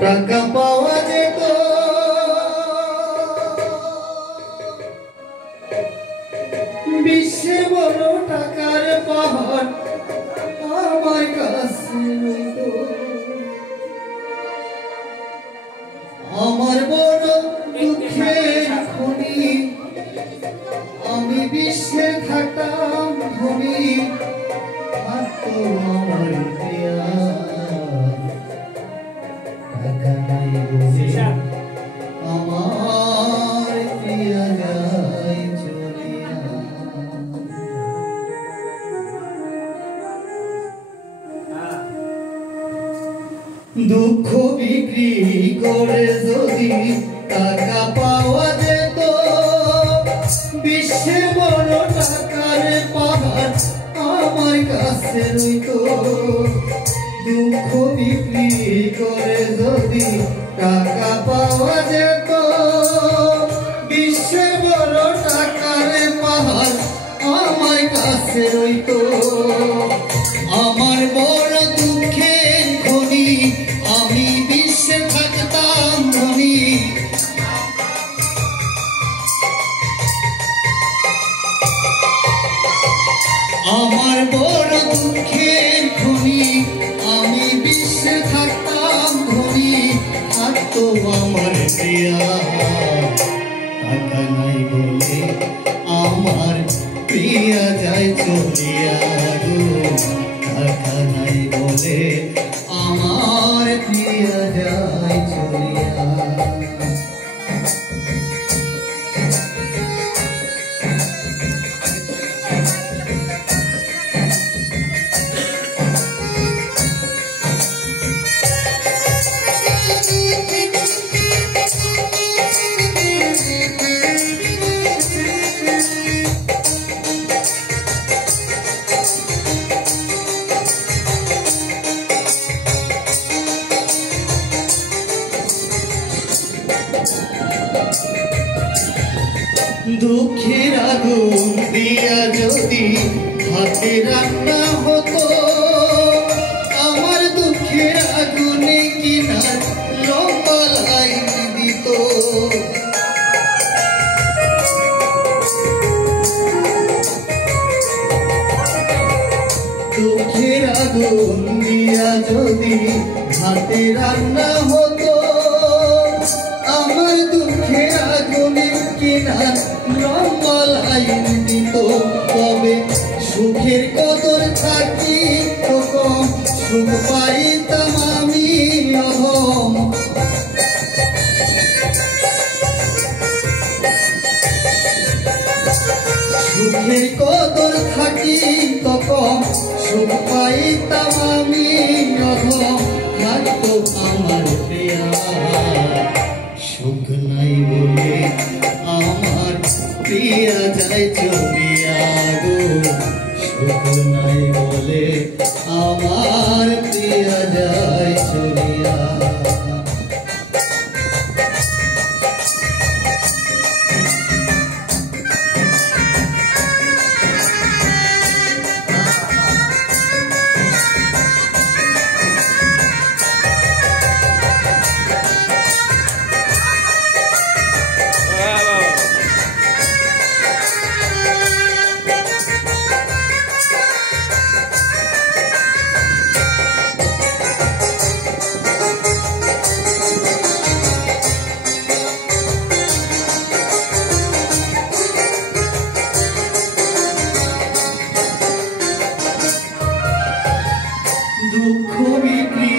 টাকা পাওয়া যেত বিশ্বে বড় টাকার পাহাড় আমার কাছে আমার বড় দুঃখের খনি আমি বিশ্বে থাকতাম ধনী থাকতো আমার প্রিয়া টাকা নাই বলে আমার প্রিয়া যায় চলিয়া দুঃখ বিক্রি করে যদি টাকা পাওয়া যেত বিশ্বে বড় টাকার পাহাড় আমার কাছে রইত দুঃখ বিক্রি করে যদি টাকা পাওয়া যেত বিশ্বে বড় টাকার পাহাড় আমার কাছে রইত আমার বড় দুঃখের খনি আমি বিশ্বে থাকতাম ধনী আমার বড় দুঃখের খনি আমি বিশ্বে থাকতাম ধনী থাকতো আমার প্রিয়া টাকা নাই বলে আমার প্রিয়া যায় চলিয়া গো টাকা নাই বলে আমার প্রিয়া যায় চলিয়া দুঃখের আগুন দিয়া যদি হাতে রান্না হতো আমার দুঃখের আগুনে কিনা লম্বা লাইন দিত দুঃখের আগুন দিয়া যদি হাতে রান্না হতো আমার দুঃখের আগুনে কিনা লম্বা লাইন দিত তবে সুখের কদর থাকি কম সুখ পাইতাম আমি অহম সুখের কদর থাকি কম সুখ পাইতাম আমি অহম থাকতো আমার প্রিয়া সুখ নাই বলে আমার প্রিয়া যায় চলিয়া গো সুখ নাই বলে আমার প্রিয়া যায় চলিয়া দুঃখ বিক্রি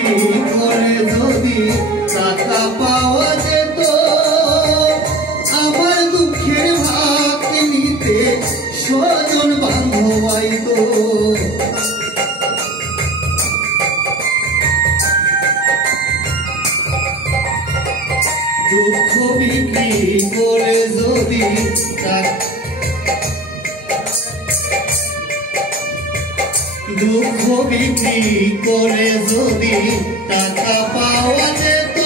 করে যদি টাকা পাওয়া যেত আমার দুঃখের ভাগ নিতে স্বজন বান্ধব আইত দুঃখ বিক্রি করে যদি দুঃখ বিক্রি করে যদি টাকা পাওয়া যেত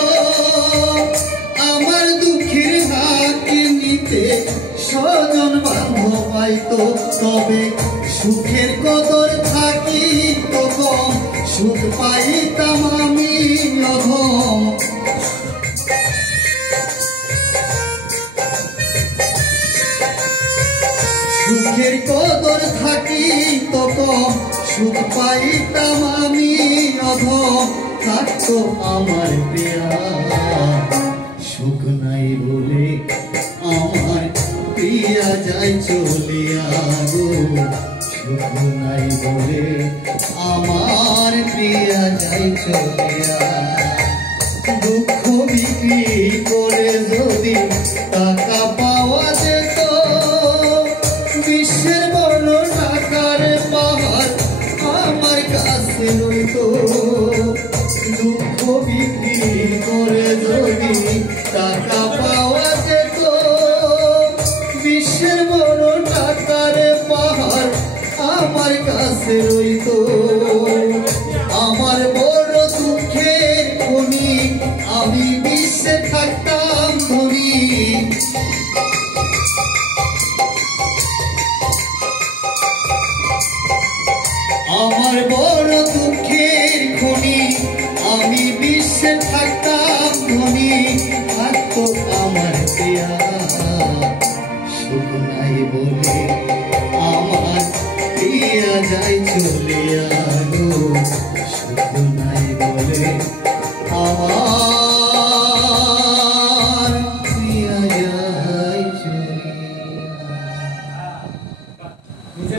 আমার দুঃখের ভাগ নিতে স্বজন বান্ধব পাইত তবে সুখের কদর থাকি তো কম সুখ পাইতাম আমি অধম সুখ পাইতাম আমি অধম থাকতো আমার প্রিয়া সুখ নাই বলে আমার প্রিয়া যাই চলিয়া গো সুখ নাই বলে আমার প্রিয়া যাই চলিয়া দুঃখ বিক্রি করে যদি টাকা পাওয়া যেত বিশ্বের বড় টাকার পাহাড় আমার কাছে রইত দুঃখ বিক্রি করে যদি টাকা পাওয়া যেত বিশ্বের বড় টাকার পাহাড় আমার কাছে রইত আমার বড় দুঃখের খনি আমি বিশ্বে থাকতাম ধনী আমার বড় দুঃখের খনি আমি বিশ্বে থাকতাম ধনী থাকতো আমার প্রিয়া সুখ নাই বলে আমার প্রিয়া যাই চলিয়া গো সুখ নাই বলে